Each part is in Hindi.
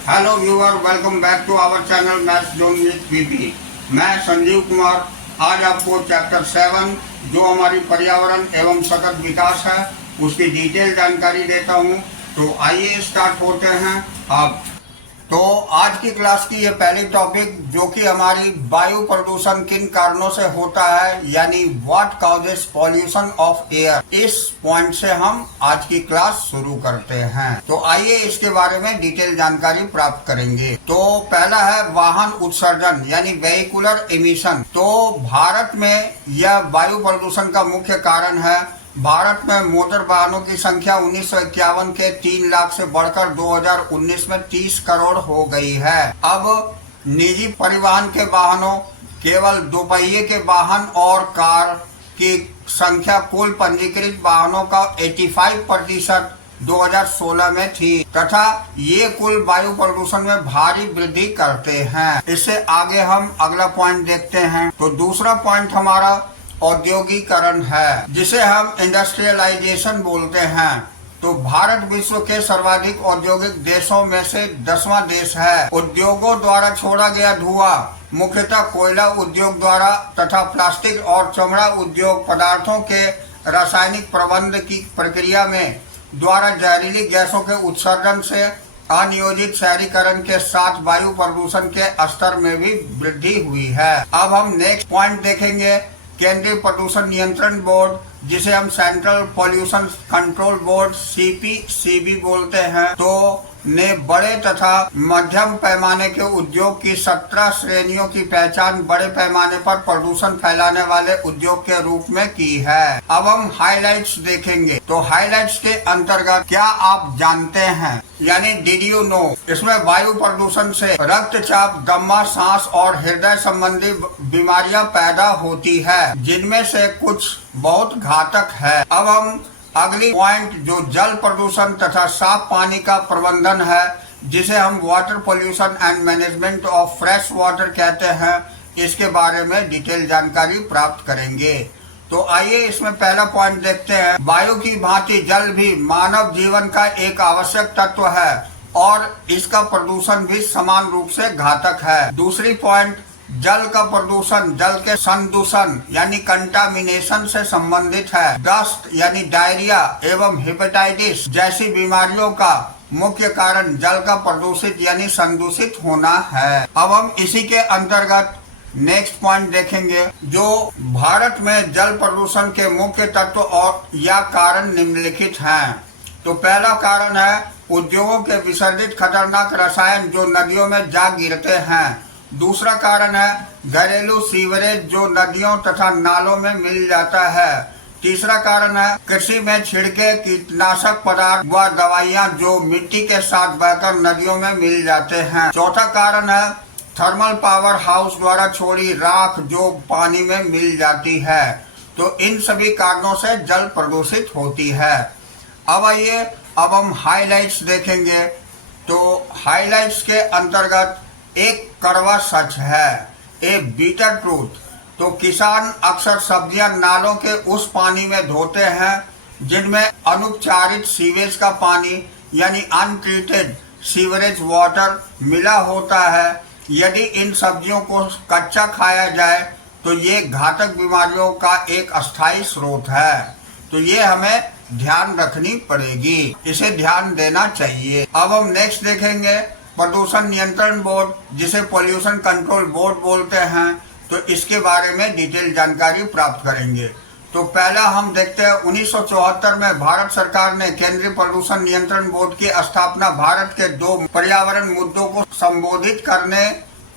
Hello viewer, welcome back to our channel maths zone with PP. मैं संजीव कुमार आज आपको चैप्टर 7 जो हमारी पर्यावरण एवं सतत विकास है उसकी डिटेल जानकारी देता हूं। तो आइए स्टार्ट होते हैं अब। तो आज की क्लास की ये पहली टॉपिक जो कि हमारी वायु प्रदूषण किन कारणों से होता है, यानी what causes pollution of air, इस पॉइंट से हम आज की क्लास शुरू करते हैं। तो आइए इसके बारे में डिटेल जानकारी प्राप्त करेंगे। तो पहला है वाहन उत्सर्जन यानी वेहिकुलर एमिशन। तो भारत में यह वायु प्रदूषण का मुख्य कारण है। भारत में मोटर वाहनों की संख्या 1951 के 3 लाख से बढ़कर 2019 में 30 करोड़ हो गई है। अब निजी परिवहन के वाहनों, केवल दोपहिए के वाहन और कार की संख्या कुल पंजीकृत वाहनों का 85% 2016 में थी तथा ये कुल वायु प्रदूषण में भारी वृद्धि करते हैं। इससे आगे हम अगला पॉइंट देखते हैं। तो दूसरा पॉइंट हमारा औद्योगिकरण है, जिसे हम इंडस्ट्रियलाइजेशन बोलते हैं। तो भारत विश्व के सर्वाधिक औद्योगिक देशों में से 10वां देश है। उद्योगों द्वारा छोड़ा गया धुआं मुख्यतः कोयला उद्योग द्वारा तथा प्लास्टिक और चमड़ा उद्योग पदार्थों के रासायनिक प्रबंध की प्रक्रिया में द्वारा जहरीली गैसों के उत्सर्जन से अनियोजित शहरीकरण के साथ वायु प्रदूषण के स्तर में भी वृद्धि हुई है। अब हम नेक्स्ट पॉइंट देखेंगे। केंद्रीय प्रदूषण नियंत्रण बोर्ड, जिसे हम central pollution control board CPCB बोलते हैं, तो ने बड़े तथा मध्यम पैमाने के उद्योग की 17 श्रेणियों की पहचान बड़े पैमाने पर प्रदूषण फैलाने वाले उद्योग के रूप में की है। अब हम हाइलाइट्स देखेंगे। तो हाइलाइट्स के अंतर्गत क्या आप जानते हैं, यानी डिड यू नो, इसमें वायु प्रदूषण से रक्तचाप, दमा, सांस और हृदय संबंधी बीमारियां पैदा होती है, जिनमें से कुछ बहुत घातक है। अब हम अगली पॉइंट जो जल प्रदूषण तथा साफ पानी का प्रबंधन है, जिसे हम water pollution and management of fresh water कहते हैं, इसके बारे में डिटेल जानकारी प्राप्त करेंगे। तो आइए इसमें पहला पॉइंट देखते हैं। वायु की भांति जल भी मानव जीवन का एक आवश्यक तत्व है और इसका प्रदूषण भी समान रूप से घातक है। दूसरी पॉइंट, जल का प्रदूषण जल के संदूषण यानी कंटामिनेशन से संबंधित है। दस्त यानी डायरिया एवं हेपेटाइटिस जैसी बीमारियों का मुख्य कारण जल का प्रदूषित यानी संदूषित होना है। अब हम इसी के अंतर्गत नेक्स्ट पॉइंट देखेंगे। जो भारत में जल प्रदूषण के मुख्य तत्व और या कारण निम्नलिखित हैं। तो पहला कारण है उद्योगों के विसर्जित खतरनाक रसायन जो नदियों में जा गिरते हैं। दूसरा कारण है घरेलू सीवरेज जो नदियों तथा नालों में मिल जाता है। तीसरा कारण है कृषि में छिड़के कीटनाशक पदार्थ व दवाइयां जो मिट्टी के साथ बहकर नदियों में मिल जाते हैं। चौथा कारण है थर्मल पावर हाउस द्वारा छोड़ी राख जो पानी में मिल जाती है। तो इन सभी कारणों से जल प्रदूषित होती है। अब आइए अब हम हाइलाइट्स देखेंगे। तो हाइलाइट्स के अंतर्गत एक कड़वा सच है, ए बीटर ट्रूथ। तो किसान अक्सर सब्जियां नालों के उस पानी में धोते हैं जिनमें अनुपचारित सीवेज का पानी यानी अनट्रीटेड सीवरेज वाटर मिला होता है। यदि इन सब्जियों को कच्चा खाया जाए तो ये घातक बीमारियों का एक अस्थायी स्रोत है। तो ये हमें ध्यान रखनी पड़ेगी, इसे ध्यान देना चाहिए। अब हम नेक्स्ट देखेंगे प्रदूषण नियंत्रण बोर्ड, जिसे पोल्यूशन कंट्रोल बोर्ड बोलते हैं। तो इसके बारे में डिटेल जानकारी प्राप्त करेंगे। तो पहला हम देखते हैं 1974 में भारत सरकार ने केंद्रीय प्रदूषण नियंत्रण बोर्ड की स्थापना भारत के 2 पर्यावरण मुद्दों को संबोधित करने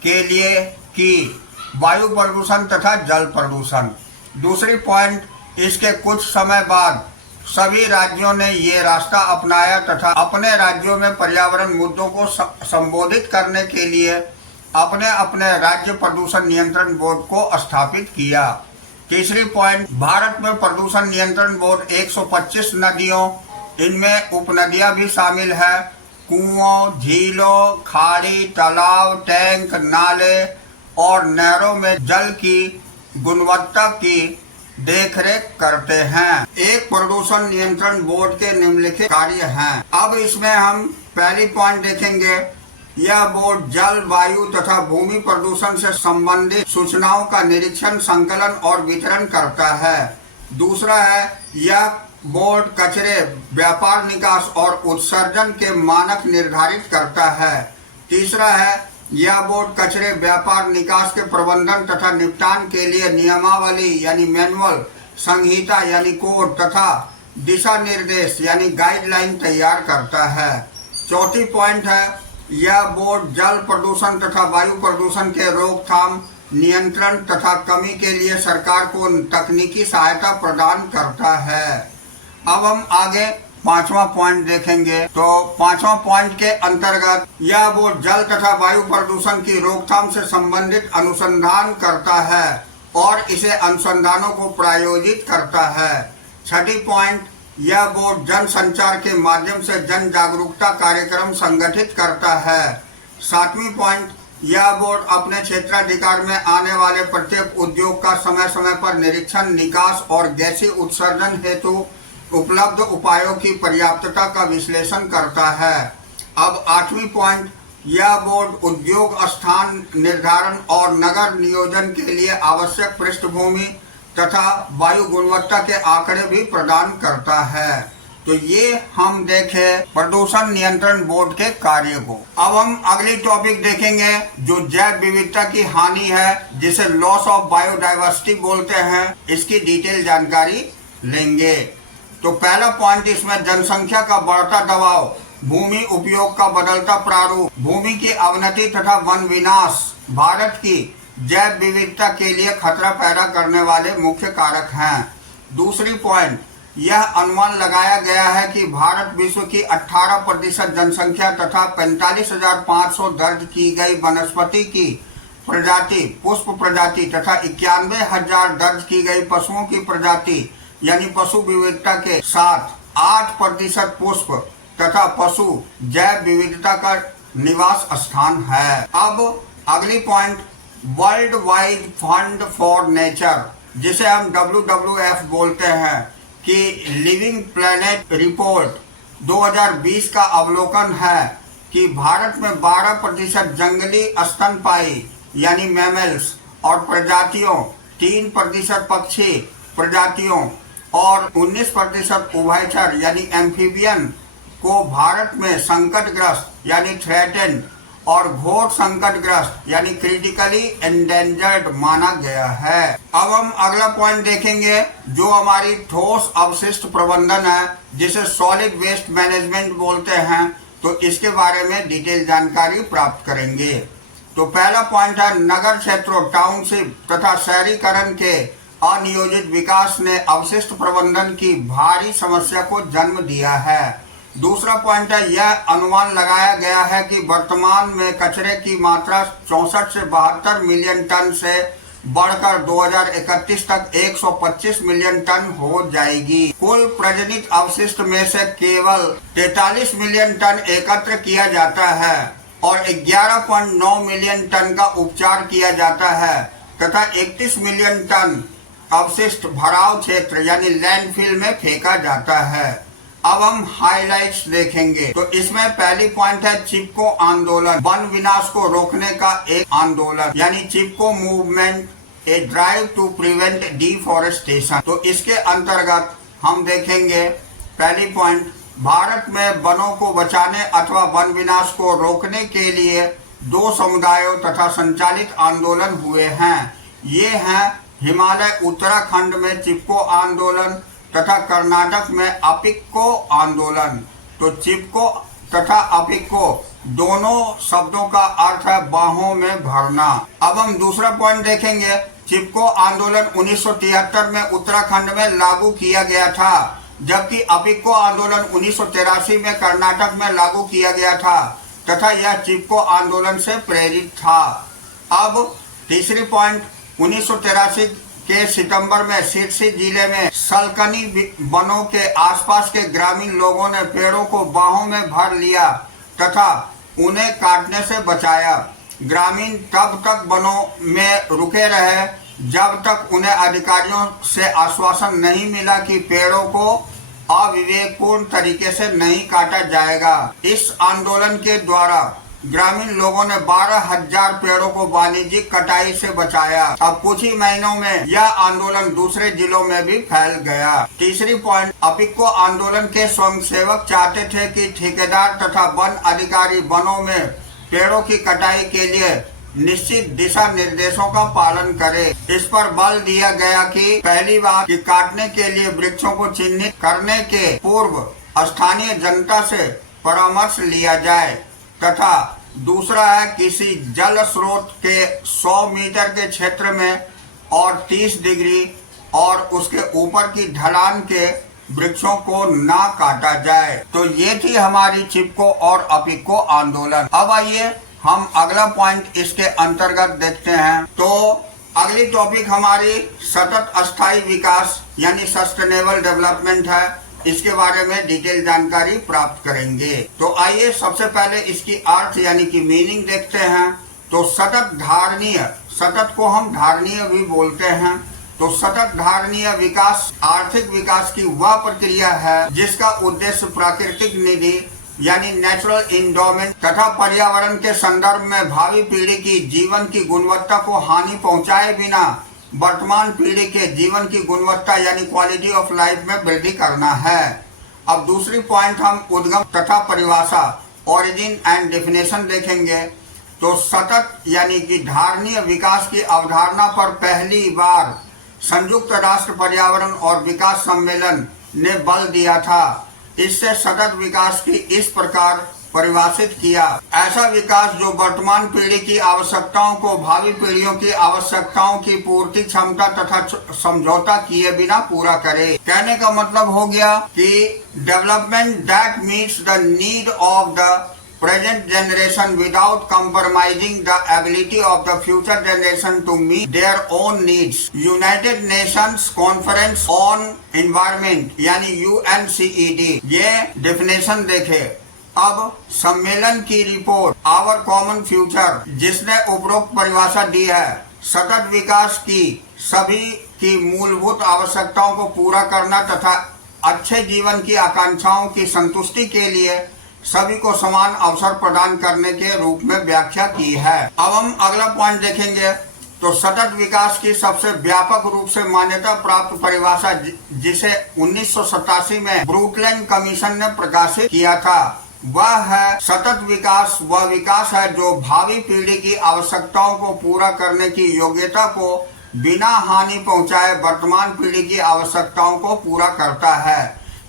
के लिए की, वायु प्रदूषण तथा जल प्रदूषण। दूसरी पॉइंट, इसके कुछ समय बाद सभी राज्यों ने ये रास्ता अपनाया तथा अपने राज्यों में पर्यावरण मुद्दों को संबोधित करने के लिए अपने अपने राज्य प्रदूषण नियंत्रण बोर्ड को स्थापित किया। तीसरी पॉइंट, भारत में प्रदूषण नियंत्रण बोर्ड 125 नदियों, इनमें उपनदियां भी शामिल है, कुओं, झीलों, खाड़ी, तालाब, टैंक, नाले और नहरों में जल की गुणवत्ता की देखरेख करते हैं। एक प्रदूषण नियंत्रण बोर्ड के निम्नलिखित कार्य हैं। अब इसमें हम पहली पॉइंट देखेंगे यह बोर्ड जल, वायु तथा भूमि प्रदूषण से संबंधित सूचनाओं का निरीक्षण, संकलन और वितरण करता है। दूसरा है, यह बोर्ड कचरे, व्यापार, निकास और उत्सर्जन के मानक निर्धारित करता है। तीसरा है, यह बोर्ड कचरे, व्यापार, निकास के प्रबंधन तथा निपटान के लिए नियमावली यानी मैनुअल, संहिता यानी कोड तथा दिशा निर्देश यानी गाइडलाइन तैयार करता है। चौथी पॉइंट है, यह बोर्ड जल प्रदूषण तथा वायु प्रदूषण के रोकथाम, नियंत्रण तथा कमी के लिए सरकार को तकनीकी सहायता प्रदान करता है। अब हम आगे पांचवा पॉइंट देखेंगे। तो पांचवा पॉइंट के अंतर्गत यह बोर्ड जल तथा वायु प्रदूषण की रोकथाम से संबंधित अनुसंधान करता है और इसे अनुसंधानों को प्रायोजित करता है। छठी पॉइंट, यह बोर्ड जन संचार के माध्यम से जन जागरूकता कार्यक्रम संगठित करता है। सातवीं पॉइंट, यह बोर्ड अपने क्षेत्राधिकार में आने वाले प्रत्येक उद्योग का समय समय पर निरीक्षण, निकास और गैसीय उत्सर्जन हेतु उपलब्ध उपायों की पर्याप्तता का विश्लेषण करता है। अब आठवीं पॉइंट, यह बोर्ड उद्योग स्थान निर्धारण और नगर नियोजन के लिए आवश्यक पृष्ठभूमि तथा वायु गुणवत्ता के आंकड़े भी प्रदान करता है। तो ये हम देखें प्रदूषण नियंत्रण बोर्ड के कार्य को। अब हम अगली टॉपिक देखेंगे जो जैव विविधता की हानि है, जिसे लॉस ऑफ बायोडाइवर्सिटी बोलते हैं। इसकी डिटेल जानकारी लेंगे। तो पहला पॉइंट इसमें जनसंख्या का बढ़ता दबाव, भूमि उपयोग का बदलता प्रारूप, भूमि की अवनति तथा वन विनाश भारत की जैव विविधता के लिए खतरा पैदा करने वाले मुख्य कारक हैं। दूसरी पॉइंट, यह अनुमान लगाया गया है कि भारत विश्व की 18% जनसंख्या तथा 45,500 दर्ज की गई वनस्पति की प्रजाति, पुष्प प्रजाति तथा 91,000 दर्ज की गई पशुओं की प्रजाति यानी पशु विविधता के साथ 8% पुष्प तथा पशु जैव विविधता का निवास स्थान है। अब अगली point, world wide fund for nature, जिसे हम WWF बोलते हैं, कि लिविंग प्लेनेट रिपोर्ट 2020 का अवलोकन है कि भारत में 12% जंगली स्तनपायी यानी मैमल्स और प्रजातियों, 3% पक्षी प्रजातियों और 19% उभयचर यानी एम्फीबियन को भारत में संकटग्रस्त यानी थ्रेटेंड और घोर संकटग्रस्त यानी क्रिटिकली एंडेंजर्ड माना गया है। अब हम अगला पॉइंट देखेंगे जो हमारी ठोस अवशिष्ट प्रबंधन है, जिसे सॉलिड वेस्ट मैनेजमेंट बोलते हैं। तो इसके बारे में डिटेल जानकारी प्राप्त करेंगे। तो पहला पॉइंट है, नगर क्षेत्रों, टाउनशिप तथा शहरीकरण के अनियोजित विकास ने अवशिष्ट प्रबंधन की भारी समस्या को जन्म दिया है। दूसरा पॉइंट है, यह अनुमान लगाया गया है कि वर्तमान में कचरे की मात्रा 64 से 72 मिलियन टन से बढ़कर 2031 तक 125 मिलियन टन हो जाएगी। कुल प्रजनित अवशिष्ट में से केवल 43 मिलियन टन एकत्र किया जाता है और 11.9 मिलियन टन का उपचार किया जाता है तथा 31 मिलियन टन अवशिष्ट भराव क्षेत्र यानी लैंडफिल में फेंका जाता है। अब हम हाइलाइट्स देखेंगे। तो इसमें पहली पॉइंट है चिपको आंदोलन, वन विनाश को रोकने का एक आंदोलन यानी Chipko movement, a drive to prevent deforestation. तो इसके अंतर्गत हम देखेंगे पहली पॉइंट, भारत में वनों को बचाने अथवा वन विनाश को रोकने के लिए 2 समुदायों तथा संचालित आंदोलन हुए हैं। ये हैं हिमालय उत्तराखंड में चिपको आंदोलन तथा कर्नाटक में अपिक्को आंदोलन। तो चिपको तथा अपिक्को दोनों शब्दों का अर्थ है बाहों में भरना। अब हम दूसरा पॉइंट देखेंगे। चिपको आंदोलन 1973 में उत्तराखंड में लागू किया गया था, जबकि अपिक्को आंदोलन 1983 में कर्नाटक में लागू किया गया था तथा यह चिपको आंदोलन से प्रेरित था। अब तीसरी पॉइंट, 1983 के सितंबर में सिरसी जिले में सलकनी वनों के आसपास के ग्रामीण लोगों ने पेड़ों को बाहों में भर लिया तथा उन्हें काटने से बचाया। ग्रामीण तब तक वनों में रुके रहे जब तक उन्हें अधिकारियों से आश्वासन नहीं मिला कि पेड़ों को अविवेकपूर्ण तरीके से नहीं काटा जाएगा। इस आंदोलन के द्वारा ग्रामीण लोगों ने 12,000 पेड़ों को वाणिज्यिक कटाई से बचाया। अब कुछ ही महीनों में यह आंदोलन दूसरे जिलों में भी फैल गया। तीसरी पॉइंट, अपिको आंदोलन के स्वयंसेवक चाहते थे कि ठेकेदार तथा वन अधिकारी वनों में पेड़ों की कटाई के लिए निश्चित दिशा निर्देशों का पालन करे। इस पर बल दिया गया कि पहली बात कि काटने के लिए वृक्षों को चिन्हित करने के पूर्व स्थानीय जनता से परामर्श लिया जाए तथा दूसरा है किसी जल स्रोत के 100 मीटर के क्षेत्र में और 30 डिग्री और उसके ऊपर की ढलान के वृक्षों को ना काटा जाए। तो ये थी हमारी चिपको और अपिको आंदोलन। अब आइए हम अगला पॉइंट इसके अंतर्गत देखते हैं। तो अगली टॉपिक हमारी सतत अस्थायी विकास यानी सस्टेनेबल डेवलपमेंट है। इसके बारे में डिटेल जानकारी प्राप्त करेंगे। तो आइए सबसे पहले इसकी अर्थ यानी कि मीनिंग देखते हैं। तो सतत धारणीय, सतत को हम धारणीय भी बोलते हैं। तो सतत धारणीय विकास आर्थिक विकास की वह प्रक्रिया है जिसका उद्देश्य प्राकृतिक निधि यानी नेचुरल इंडोमेंट तथा पर्यावरण के संदर्भ में भावी पीढ़ी की जीवन की गुणवत्ता को हानि पहुंचाए बिना वर्तमान पीढ़ी के जीवन की गुणवत्ता यानी क्वालिटी ऑफ लाइफ में वृद्धि करना है। अब दूसरी पॉइंट हम उद्गम तथा परिभाषा ओरिजिन एंड डेफिनेशन देखेंगे। तो सतत यानी कि धारणीय विकास की अवधारणा पर पहली बार संयुक्त राष्ट्र पर्यावरण और विकास सम्मेलन ने बल दिया था। इससे सतत विकास की इस प्रकार परिभाषित किया, ऐसा विकास जो वर्तमान पीढ़ी की आवश्यकताओं को भावी पीढ़ियों की आवश्यकताओं की पूर्ति क्षमता तथा समझौता किए बिना पूरा करे। कहने का मतलब हो गया कि development that meets the need of the present generation without compromising the ability of the future generation to meet their own needs. United Nations Conference on Environment यानी UNCED ये डेफिनेशन देखे। अब सम्मेलन की रिपोर्ट आवर कॉमन फ्यूचर जिसने उपरोक्त परिभाषा दी है, सतत विकास की सभी की मूलभूत आवश्यकताओं को पूरा करना तथा अच्छे जीवन की आकांक्षाओं की संतुष्टि के लिए सभी को समान अवसर प्रदान करने के रूप में व्याख्या की है। अब हम अगला पॉइंट देखेंगे। तो सतत विकास की सबसे व्यापक रूप से मान्यता प्राप्त परिभाषा जिसे 1987 में ब्रुकलिन कमीशन ने प्रकाशित किया था, वह है सतत विकास वह विकास है जो भावी पीढ़ी की आवश्यकताओं को पूरा करने की योग्यता को बिना हानि पहुंचाए वर्तमान पीढ़ी की आवश्यकताओं को पूरा करता है।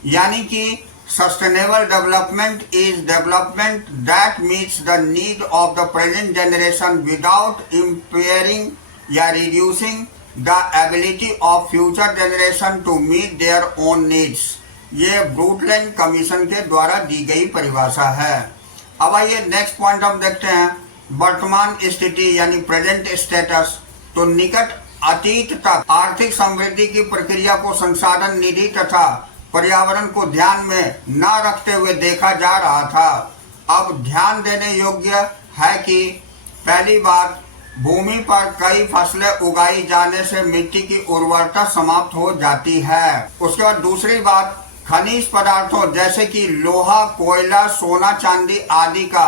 यानी कि Sustainable development is development that meets the need of the present generation without impairing या reducing the ability of future generation to meet their own needs। ये ब्रुकलिन कमीशन के द्वारा दी गई परिभाषा है। अब आइए नेक्स्ट पॉइंट हम देखते हैं, वर्तमान स्थिति यानी प्रेजेंट स्टेटस। तो निकट अतीत तक आर्थिक समृद्धि की प्रक्रिया को संसाधन निधि तथा पर्यावरण को ध्यान में न रखते हुए देखा जा रहा था। अब ध्यान देने योग्य है कि पहली बात, भूमि पर कई फसलें उगाई जाने से मिट्टी की उर्वरता समाप्त हो जाती है। उसके बाद दूसरी बात, खनिज पदार्थों जैसे कि लोहा, कोयला, सोना, चांदी आदि का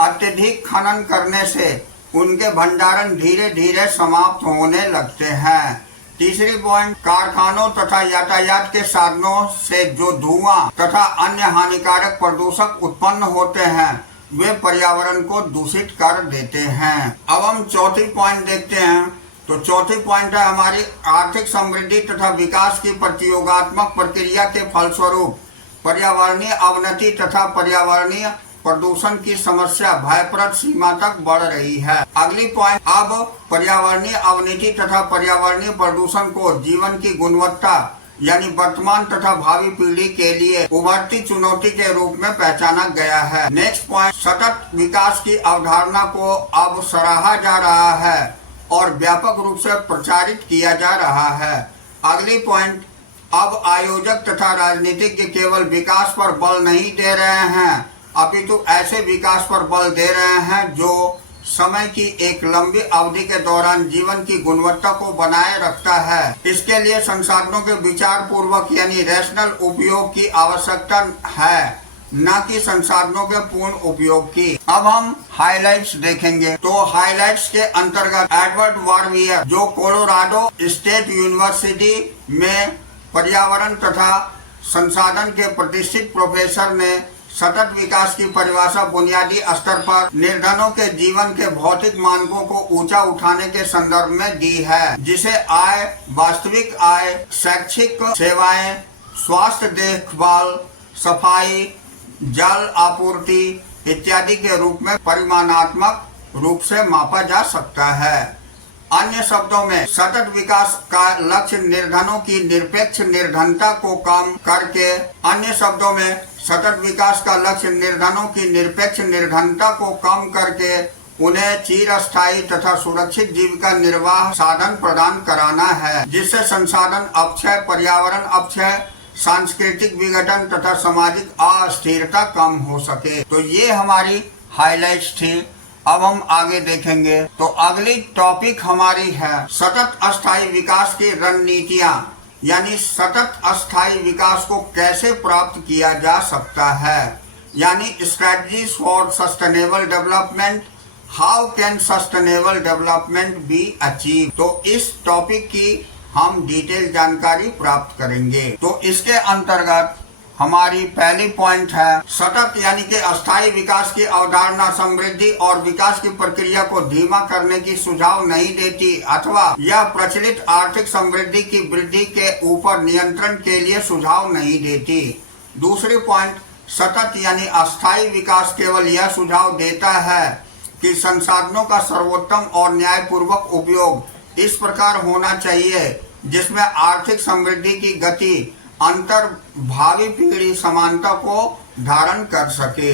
अत्यधिक खनन करने से उनके भंडारण धीरे धीरे समाप्त होने लगते हैं। तीसरी पॉइंट, कारखानों तथा यातायात के साधनों से जो धुआं तथा अन्य हानिकारक प्रदूषक उत्पन्न होते हैं वे पर्यावरण को दूषित कर देते हैं। अब हम चौथी पॉइंट देखते हैं। तो चौथी पॉइंट है हमारी आर्थिक समृद्धि तथा विकास की प्रतियोगात्मक प्रक्रिया के फलस्वरूप पर्यावरणीय अवनति तथा पर्यावरणीय प्रदूषण की समस्या भयप्रद सीमा तक बढ़ रही है। अगली पॉइंट, अब पर्यावरणीय अवनति तथा पर्यावरणीय प्रदूषण को जीवन की गुणवत्ता यानी वर्तमान तथा भावी पीढ़ी के लिए उभरती चुनौती के रूप में पहचाना गया है। नेक्स्ट पॉइंट, सतत विकास की अवधारणा को अब सराहा जा रहा है और व्यापक रूप से प्रचारित किया जा रहा है। अगली पॉइंट, अब आयोजक तथा राजनीतिज्ञ केवल विकास पर बल नहीं दे रहे हैं अपितु ऐसे विकास पर बल दे रहे हैं जो समय की एक लंबी अवधि के दौरान जीवन की गुणवत्ता को बनाए रखता है। इसके लिए संसाधनों के विचार पूर्वक यानी रैशनल उपयोग की आवश्यकता है न कि संसाधनों के पूर्ण उपयोग की। अब हम हाइलाइट्स देखेंगे। तो हाइलाइट्स के अंतर्गत एडवर्ड वार्वियर, जो कोलोराडो स्टेट यूनिवर्सिटी में पर्यावरण तथा संसाधन के प्रतिष्ठित प्रोफेसर ने सतत विकास की परिभाषा बुनियादी स्तर पर निर्धनों के जीवन के भौतिक मानकों को ऊंचा उठाने के संदर्भ में दी है, जिसे आय, वास्तविक आय, शैक्षिक सेवाएं, स्वास्थ्य देखभाल, सफाई, जल आपूर्ति इत्यादि के रूप में परिमाणात्मक रूप से मापा जा सकता है। अन्य शब्दों में सतत विकास का लक्ष्य निर्धनों की निरपेक्ष निर्धनता को कम करके अन्य शब्दों में सतत विकास का लक्ष्य निर्धनों की निरपेक्ष निर्धनता को कम करके उन्हें चिरस्थायी तथा सुरक्षित जीविका निर्वाह साधन प्रदान कराना है, जिससे संसाधन अपक्षय, पर्यावरण अपक्षय, सांस्कृतिक विघटन तथा सामाजिक अस्थिरता कम हो सके। तो ये हमारी हाइलाइट्स थी। अब हम आगे देखेंगे। तो अगली टॉपिक हमारी है सतत अस्थायी विकास की रणनीतियां, यानी सतत अस्थायी विकास को कैसे प्राप्त किया जा सकता है, यानी strategies for sustainable development, how can sustainable development be achieve. तो इस टॉपिक की हम डिटेल जानकारी प्राप्त करेंगे। तो इसके अंतर्गत हमारी पहली पॉइंट है सतत यानी कि अस्थायी विकास की अवधारणा समृद्धि और विकास की प्रक्रिया को धीमा करने की सुझाव नहीं देती अथवा यह प्रचलित आर्थिक समृद्धि की वृद्धि के ऊपर नियंत्रण के लिए सुझाव नहीं देती। दूसरी पॉइंट, सतत यानी अस्थायी विकास केवल यह सुझाव देता है कि संसाधनों का सर्वोत्तम और न्यायपूर्वक उपयोग इस प्रकार होना चाहिए जिसमें आर्थिक समृद्धि की गति अंतर भावी पीढ़ी समानता को धारण कर सके।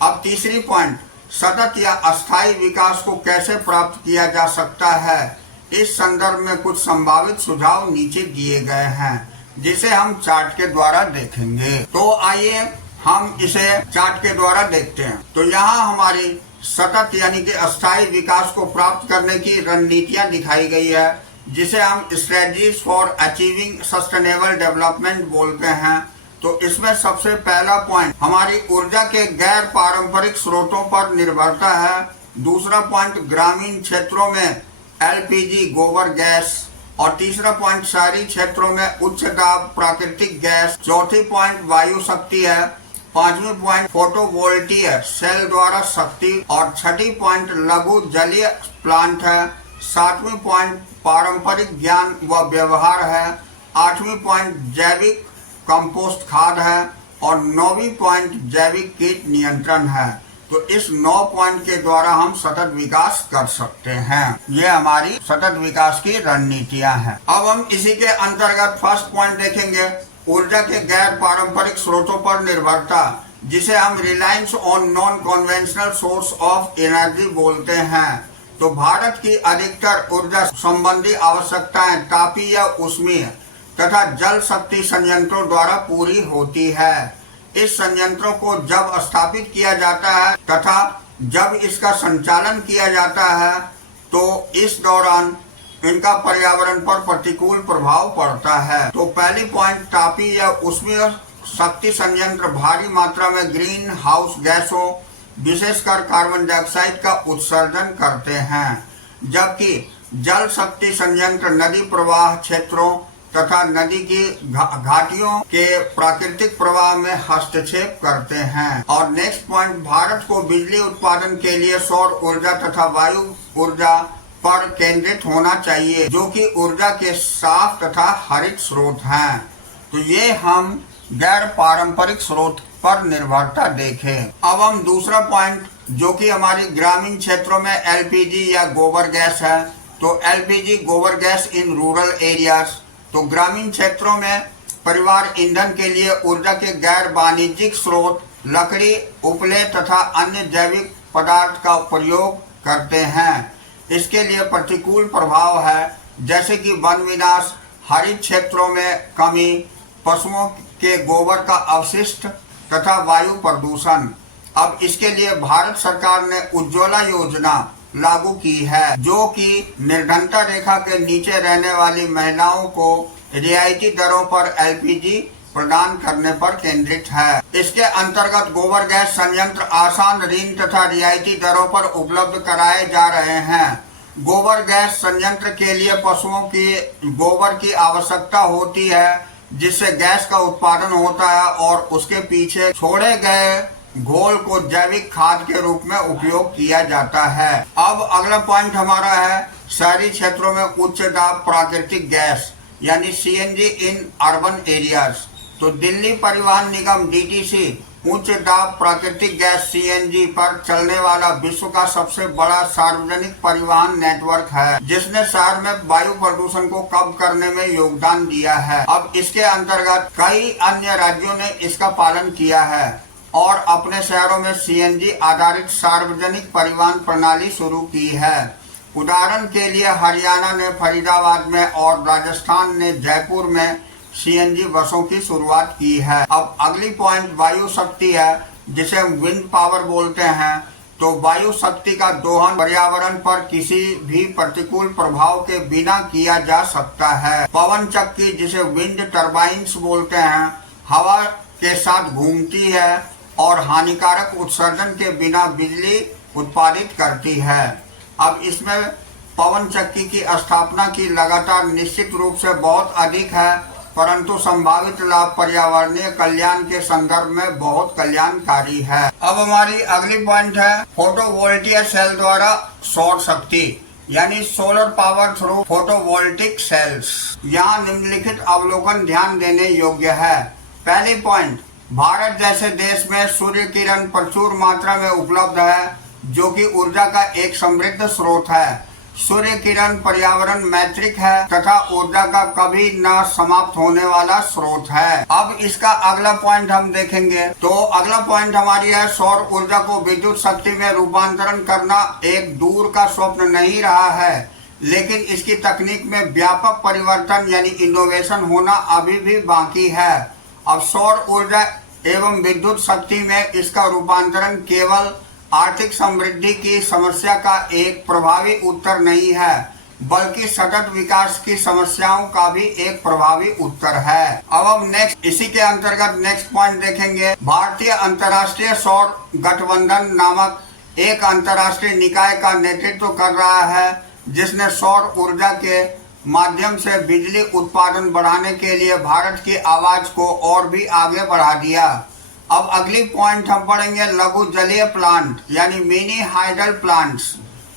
अब तीसरी पॉइंट, सतत या अस्थायी विकास को कैसे प्राप्त किया जा सकता है, इस संदर्भ में कुछ संभावित सुझाव नीचे दिए गए हैं जिसे हम चार्ट के द्वारा देखेंगे। तो आइए हम इसे चार्ट के द्वारा देखते हैं। तो यहाँ हमारी सतत यानी कि अस्थायी विकास को प्राप्त करने की रणनीतियां दिखाई गई है, जिसे हम strategies for achieving sustainable development बोलते हैं। तो इसमें सबसे पहला पॉइंट हमारी ऊर्जा के गैर पारंपरिक स्रोतों पर निर्भरता है। दूसरा पॉइंट ग्रामीण क्षेत्रों में एलपीजी गोबर गैस, और तीसरा पॉइंट शहरी क्षेत्रों में उच्च दाब प्राकृतिक गैस। चौथी पॉइंट वायु शक्ति है। पांचवी पॉइंट फोटोवोल्टिक सेल द्वारा शक्ति, और छठी पॉइंट लघु जलीय प्लांट है। सातवीं पॉइंट पारंपरिक ज्ञान व व्यवहार है। आठवीं पॉइंट जैविक कंपोस्ट खाद है, और नौवीं पॉइंट जैविक कीट नियंत्रण है। तो इस 9 पॉइंट के द्वारा हम सतत विकास कर सकते हैं। ये हमारी सतत विकास की रणनीतियां हैं। अब हम इसी के अंतर्गत फर्स्ट पॉइंट देखेंगे, ऊर्जा के गैर पारंपरिक स्रोतों पर निर्भरता, जिसे हम reliance on non conventional source of energy बोलते हैं। तो भारत की अधिकतर ऊर्जा संबंधी आवश्यकताएं तापीय या ऊष्मीय तथा जल शक्ति संयंत्रों द्वारा पूरी होती है। इस संयंत्रों को जब स्थापित किया जाता है तथा जब इसका संचालन किया जाता है तो इस दौरान इनका पर्यावरण पर प्रतिकूल प्रभाव पड़ता है। तो पहली पॉइंट, तापीय या ऊष्मीय शक्ति संयंत्र भारी मात्रा में ग्रीन हाउस गैसों विशेषकर कार्बन डाइऑक्साइड का उत्सर्जन करते हैं, जबकि जल शक्ति संयंत्र नदी प्रवाह क्षेत्रों तथा नदी की घाटियों के प्राकृतिक प्रवाह में हस्तक्षेप करते हैं। और नेक्स्ट पॉइंट, भारत को बिजली उत्पादन के लिए सौर ऊर्जा तथा वायु ऊर्जा पर केंद्रित होना चाहिए, जो कि ऊर्जा के साफ तथा हरित स्रोत हैं। तो ये हम गैर पारंपरिक स्रोत पर निर्भरता देखें। अब हम दूसरा पॉइंट, जो कि हमारी ग्रामीण क्षेत्रों में एलपीजी या गोबर गैस है। तो एलपीजी गोबर गैस इन रूरल एरियाज। तो ग्रामीण क्षेत्रों में परिवार ईंधन के लिए ऊर्जा के गैर वाणिज्यिक स्रोत लकड़ी, उपले तथा अन्य जैविक पदार्थ का प्रयोग करते हैं। इसके लिए प्रतिकूल प्रभाव है, जैसे कि वन विनाश, हरित क्षेत्रों में कमी, पशुओं के गोबर का अवशिष्ट तथा वायु प्रदूषण। अब इसके लिए भारत सरकार ने उज्ज्वला योजना लागू की है, जो कि निर्धनता रेखा के नीचे रहने वाली महिलाओं को रियायती दरों पर एलपीजी प्रदान करने पर केंद्रित है। इसके अंतर्गत गोबर गैस संयंत्र आसान ऋण तथा रियायती दरों पर उपलब्ध कराए जा रहे हैं। गोबर गैस संयंत्र के लिए पशुओं की गोबर की आवश्यकता होती है, जिससे गैस का उत्पादन होता है और उसके पीछे छोड़े गए घोल को जैविक खाद के रूप में उपयोग किया जाता है। अब अगला पॉइंट हमारा है शहरी क्षेत्रों में उच्च दाब प्राकृतिक गैस यानी सीएनजी इन अर्बन एरियाज। तो दिल्ली परिवहन निगम डीटीसी उच्च दाब प्राकृतिक गैस सीएनजी पर चलने वाला विश्व का सबसे बड़ा सार्वजनिक परिवहन नेटवर्क है, जिसने शहर में वायु प्रदूषण को कम करने में योगदान दिया है। अब इसके अंतर्गत कई अन्य राज्यों ने इसका पालन किया है और अपने शहरों में सीएनजी आधारित सार्वजनिक परिवहन प्रणाली शुरू की है। उदाहरण के लिए हरियाणा ने फरीदाबाद में और राजस्थान ने जयपुर में सीएनजी बसों की शुरुआत की है। अब अगली पॉइंट वायु शक्ति है, जिसे हम विंड पावर बोलते हैं। तो वायु शक्ति का दोहन पर्यावरण पर किसी भी प्रतिकूल प्रभाव के बिना किया जा सकता है। पवन चक्की, जिसे विंड टर्बाइन्स बोलते हैं, हवा के साथ घूमती है और हानिकारक उत्सर्जन के बिना बिजली उत्पादित करती है। अब इसमें पवन चक्की की स्थापना की लगातार निश्चित रूप से बहुत अधिक है, परंतु संभावित लाभ पर्यावरणीय कल्याण के संदर्भ में बहुत कल्याणकारी है। अब हमारी अगली पॉइंट है फोटोवोल्टिक सेल द्वारा सौर शक्ति यानी solar power through photovoltaic sales. यहाँ निम्नलिखित अवलोकन ध्यान देने योग्य है। पहली पॉइंट, भारत जैसे देश में सूर्य किरण प्रचुर मात्रा में उपलब्ध है, जो कि ऊर्जा का एक समृद्ध स्रोत है। सूर्य किरण पर्यावरण मैत्रिक है तथा ऊर्जा का कभी न समाप्त होने वाला स्रोत है। अब इसका अगला पॉइंट हम देखेंगे। तो अगला पॉइंट हमारी है सौर ऊर्जा को विद्युत शक्ति में रूपांतरण करना एक दूर का स्वप्न नहीं रहा है, लेकिन इसकी तकनीक में व्यापक परिवर्तन यानी इनोवेशन होना अभी भी बाकी है। अब सौर ऊर्जा एवं विद्युत शक्ति में इसका रूपांतरण केवल आर्थिक समृद्धि की समस्या का एक प्रभावी उत्तर नहीं है, बल्कि सतत विकास की समस्याओं का भी एक प्रभावी उत्तर है। अब हम नेक्स्ट इसी के अंतर्गत नेक्स्ट पॉइंट देखेंगे। भारतीय अंतर्राष्ट्रीय सौर गठबंधन नामक एक अंतर्राष्ट्रीय निकाय का नेतृत्व कर रहा है, जिसने सौर ऊर्जा के माध्यम से बिजली उत्पादन बढ़ाने के लिए भारत की आवाज को और भी आगे बढ़ा दिया। अब अगली पॉइंट हम पढ़ेंगे लघु जलीय प्लांट यानी मिनी हाइडल प्लांट्स।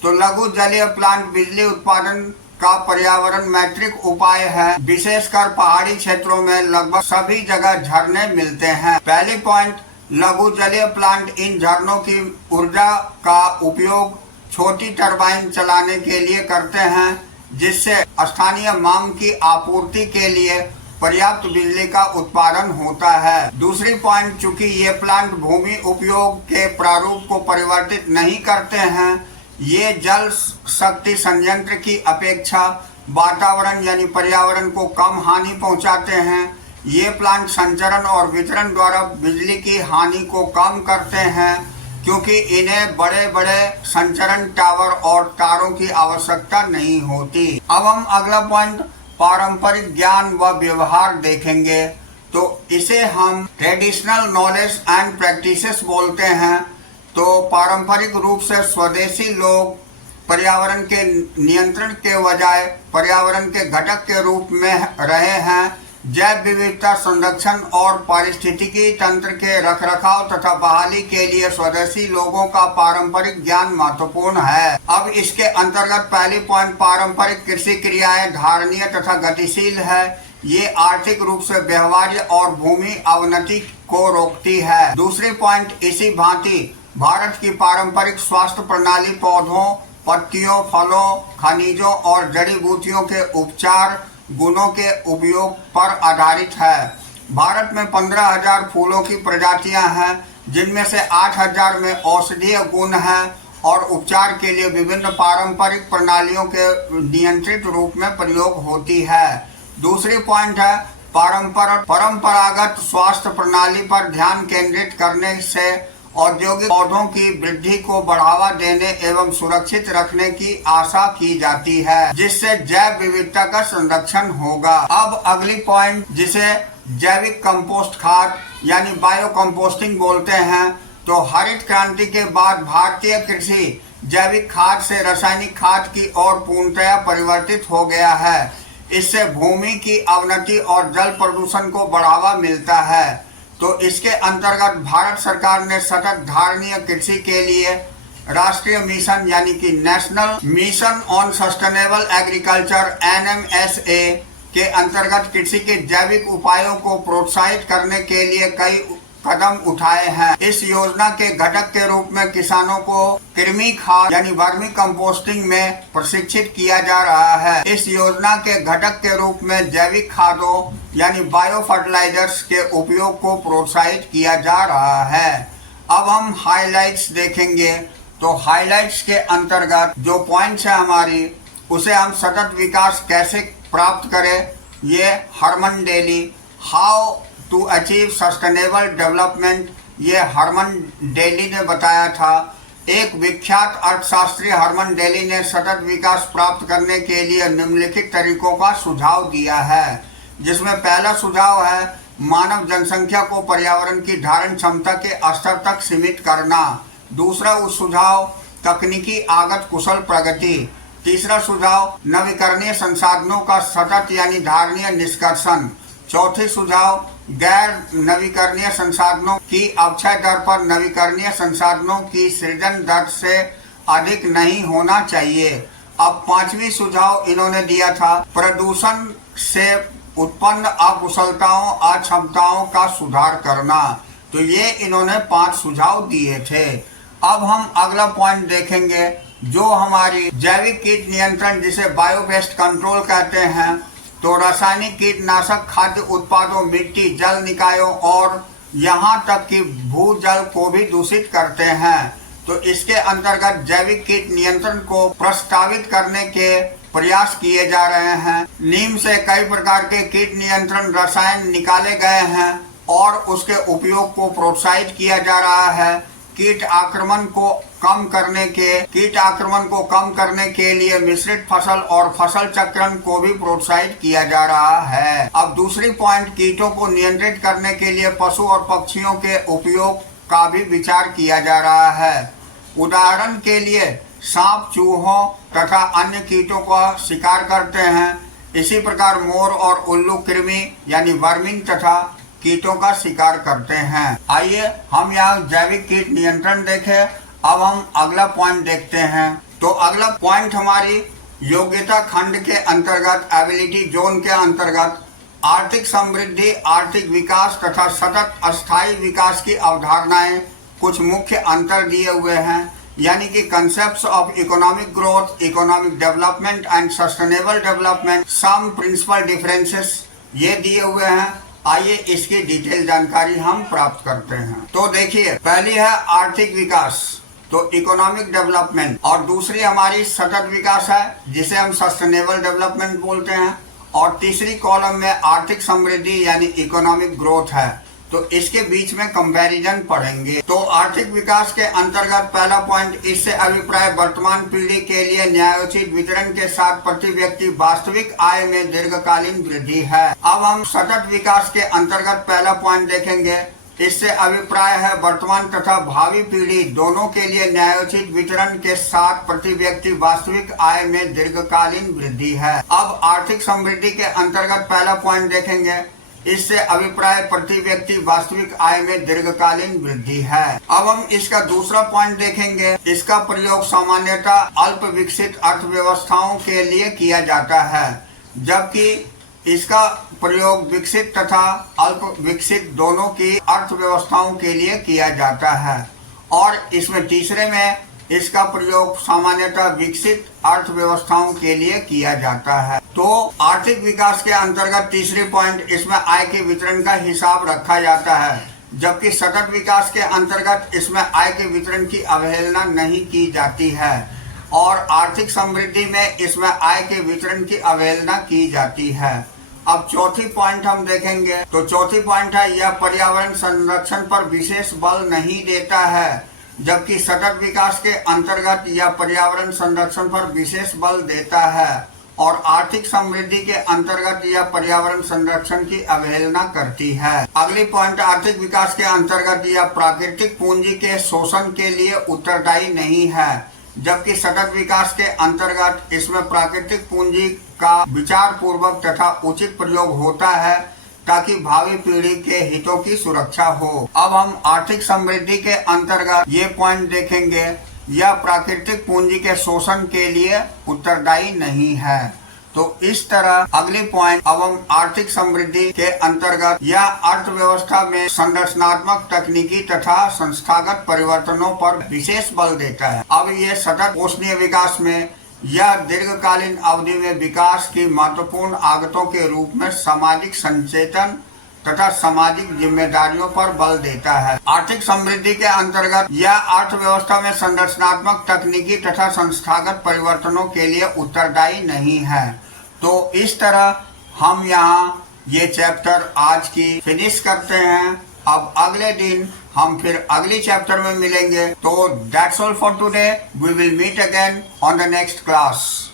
तो लघु जलीय प्लांट बिजली उत्पादन का पर्यावरण मैत्रिक उपाय है। विशेषकर पहाड़ी क्षेत्रों में लगभग सभी जगह झरने मिलते हैं। पहली पॉइंट, लघु जलीय प्लांट इन झरनों की ऊर्जा का उपयोग छोटी टरबाइन चलाने के लिए करते हैं, जिससे स्थानीय मांग की आपूर्ति के लिए पर्याप्त बिजली का उत्पादन होता है। दूसरी पॉइंट, चूंकि ये प्लांट भूमि उपयोग के प्रारूप को परिवर्तित नहीं करते हैं, ये जल शक्ति संयंत्र की अपेक्षा वातावरण यानी पर्यावरण को कम हानि पहुंचाते हैं। ये प्लांट संचरण और वितरण द्वारा बिजली की हानि को कम करते हैं, क्योंकि इन्हें बड़े बड़े संचरण टावर और तारों की आवश्यकता नहीं होती। अब हम अगला पॉइंट पारंपरिक ज्ञान व व्यवहार देखेंगे। तो इसे हम ट्रेडिशनल नॉलेज एंड प्रैक्टिसेस बोलते हैं। तो पारंपरिक रूप से स्वदेशी लोग पर्यावरण के नियंत्रण के बजाय पर्यावरण के घटक के रूप में रहे हैं। जैव विविधता संरक्षण और पारिस्थितिकी तंत्र के रखरखाव तथा बहाली के लिए स्वदेशी लोगों का पारंपरिक ज्ञान महत्वपूर्ण है। अब इसके अंतर्गत पहली पॉइंट, पारंपरिक कृषि क्रियाएं धारणीय तथा गतिशील है। ये आर्थिक रूप से व्यवहार्य और भूमि अवनति को रोकती है। दूसरी पॉइंट, इसी भांति भारत की पारंपरिक स्वास्थ्य प्रणाली पौधों, पत्तियों, फलों, खनिजों और जड़ी बूटियों के उपचार गुणों के उपयोग पर आधारित है। भारत में 15,000 फूलों की प्रजातियां हैं, जिनमें से 8,000 में औषधीय गुण हैं और उपचार के लिए विभिन्न पारंपरिक प्रणालियों के नियंत्रित रूप में प्रयोग होती है। दूसरी पॉइंट है परंपरागत स्वास्थ्य प्रणाली पर ध्यान केंद्रित करने से औद्योगिक पौधों की वृद्धि को बढ़ावा देने एवं सुरक्षित रखने की आशा की जाती है, जिससे जैव विविधता का संरक्षण होगा। अब अगली पॉइंट, जिसे जैविक कंपोस्ट खाद यानी बायो कंपोस्टिंग बोलते हैं। तो हरित क्रांति के बाद भारतीय कृषि जैविक खाद से रासायनिक खाद की ओर पूर्णतया परिवर्तित हो गया है। इससे भूमि की अवनति और जल प्रदूषण को बढ़ावा मिलता है। तो इसके अंतर्गत भारत सरकार ने सतत धारणीय कृषि के लिए राष्ट्रीय मिशन यानी कि national mission on sustainable agriculture NMSA के अंतर्गत कृषि के जैविक उपायों को प्रोत्साहित करने के लिए कई कदम उठाए हैं। इस योजना के घटक के रूप में किसानों को कृमि खाद यानी वर्मी कंपोस्टिंग में प्रशिक्षित किया जा रहा है। इस योजना के घटक के रूप में जैविक खादों यानी बायो फर्टिलाइजर्स के उपयोग को प्रोत्साहित किया जा रहा है। अब हम हाइलाइट्स देखेंगे। तो हाइलाइट्स के अंतर्गत जो पॉइंट्स है हमारी, उसे हम सतत विकास कैसे प्राप्त करें, ये Herman Daly how to achieve sustainable development, ये हरमन डेली ने बताया था। एक विख्यात अर्थशास्त्री हरमन डेली ने सतत विकास प्राप्त करने के लिए निम्नलिखित तरीकों का सुझाव दिया है, जिसमें पहला सुझाव है मानव जनसंख्या को पर्यावरण की धारण क्षमता के स्तर तक सीमित करना। दूसरा सुझाव तकनीकी आगत कुशल प्रगति। तीसरा सुझाव नवीकरणीय संसाधनों का सतत यानी धारणीय निष्कर्षण। चौथी सुझाव गैर नवीकरणीय संसाधनों की अक्षय दर पर नवीकरणीय संसाधनों की सृजन दर से अधिक नहीं होना चाहिए। अब पांचवी सुझाव इन्होंने दिया था प्रदूषण से उत्पन्न अकुशलताओं अक्षमताओं का सुधार करना। तो ये इन्होंने 5 सुझाव दिए थे। अब हम अगला पॉइंट देखेंगे जो हमारी जैविक कीट नियंत्रण जिसे बायोपेस्ट कंट्रोल कहते हैं। तो रासायनिक कीटनाशक खाद्य उत्पादों, मिट्टी, जल निकायों और यहाँ तक कि भूजल को भी दूषित करते हैं। तो इसके अंतर्गत जैविक कीट नियंत्रण को प्रस्तावित करने के प्रयास किए जा रहे हैं। नीम से कई प्रकार के कीट नियंत्रण रसायन निकाले गए हैं और उसके उपयोग को प्रोत्साहित किया जा रहा है। कीट आक्रमण को कम करने के लिए मिश्रित फसल और फसल चक्रण को भी प्रोत्साहित किया जा रहा है। अब दूसरी पॉइंट, कीटों को नियंत्रित करने के लिए पशु और पक्षियों के उपयोग का भी विचार किया जा रहा है। उदाहरण के लिए सांप, चूहों तथा अन्य कीटों का शिकार करते हैं। इसी प्रकार मोर और उल्लू कृमि यानी वर्मिंग तथा कीटों का शिकार करते हैं। आइए हम यहाँ जैविक कीट नियंत्रण देखें। अब हम अगला पॉइंट देखते हैं। तो अगला पॉइंट हमारी योग्यता खंड के अंतर्गत एबिलिटी जोन के अंतर्गत आर्थिक समृद्धि, आर्थिक विकास तथा सतत अस्थायी विकास की अवधारणाएं कुछ मुख्य अंतर दिए हुए हैं, यानी कि concepts of economic growth, economic development and sustainable development, some principal differences ये दिए हुए हैं। आइए इसकी डिटेल जानकारी हम प्राप्त करते हैं। तो देखिए, पहली है आर्थिक विकास, तो इकोनॉमिक डेवलपमेंट, और दूसरी हमारी सतत विकास है जिसे हम सस्टेनेबल डेवलपमेंट बोलते हैं, और तीसरी कॉलम में आर्थिक समृद्धि यानी इकोनॉमिक ग्रोथ है। तो इसके बीच में कंपैरिजन पढ़ेंगे। तो आर्थिक विकास के अंतर्गत पहला पॉइंट, इससे अभिप्राय वर्तमान पीढ़ी के लिए न्यायोचित वितरण के साथ प्रति व्यक्ति वास्तविक आय में दीर्घकालीन वृद्धि है। अब हम सतत विकास के अंतर्गत पहला पॉइंट देखेंगे। इससे अभिप्राय है वर्तमान तथा भावी पीढ़ी दोनों के लिए न्यायोचित वितरण के साथ प्रति व्यक्ति वास्तविक आय में दीर्घकालीन वृद्धि है। अब आर्थिक समृद्धि के अंतर्गत पहला पॉइंट देखेंगे। इससे अभिप्राय प्रति व्यक्ति वास्तविक आय में दीर्घकालीन वृद्धि है। अब हम इसका दूसरा पॉइंट देखेंगे। इसका प्रयोग सामान्यतः अल्प विकसित अर्थव्यवस्थाओं के लिए किया जाता है, जबकि इसका प्रयोग विकसित तथा अल्प विकसित दोनों की अर्थव्यवस्थाओं के लिए किया जाता है। और इसमें तीसरे में इसका प्रयोग सामान्यतः विकसित अर्थव्यवस्थाओं के लिए किया जाता है। तो आर्थिक विकास के अंतर्गत तीसरी पॉइंट, इसमें आय के वितरण का हिसाब रखा जाता है, जबकि सतत विकास के अंतर्गत इसमें आय के वितरण की अवहेलना नहीं की जाती है, और आर्थिक समृद्धि में इसमें आय के वितरण की अवहेलना की जाती है। अब चौथी पॉइंट हम देखेंगे। तो चौथी पॉइंट है, यह पर्यावरण संरक्षण पर विशेष बल नहीं देता है, जबकि सतत विकास के अंतर्गत यह पर्यावरण संरक्षण पर विशेष बल देता है। और आर्थिक समृद्धि के अंतर्गत यह पर्यावरण संरक्षण की अवहेलना करती है। अगली पॉइंट, आर्थिक विकास के अंतर्गत यह प्राकृतिक पूंजी के शोषण के लिए उत्तरदायी नहीं है, जबकि सतत विकास के अंतर्गत इसमें प्राकृतिक पूंजी का विचार पूर्वक तथा उचित प्रयोग होता है ताकि भावी पीढ़ी के हितों की सुरक्षा हो। अब हम आर्थिक समृद्धि के अंतर्गत ये पॉइंट देखेंगे, यह प्राकृतिक पूंजी के शोषण के लिए उत्तरदायी नहीं है। तो इस तरह अगली पॉइंट, अब हम आर्थिक समृद्धि के अंतर्गत यह अर्थव्यवस्था में संरचनात्मक, तकनीकी तथा संस्थागत परिवर्तनों पर विशेष बल देता है। अब ये सतत पोषणीय विकास में यह दीर्घकालीन अवधि में विकास की महत्वपूर्ण आगतों के रूप में सामाजिक संचेतन तथा सामाजिक जिम्मेदारियों पर बल देता है। आर्थिक समृद्धि के अंतर्गत यह अर्थव्यवस्था में संरचनात्मक, तकनीकी तथा संस्थागत परिवर्तनों के लिए उत्तरदायी नहीं है। तो इस तरह हम यहाँ ये चैप्टर आज की फिनिश करते हैं। अब अगले दिन हम फिर अगली चैप्टर में मिलेंगे। तो that's all for today, we will meet again on the next class.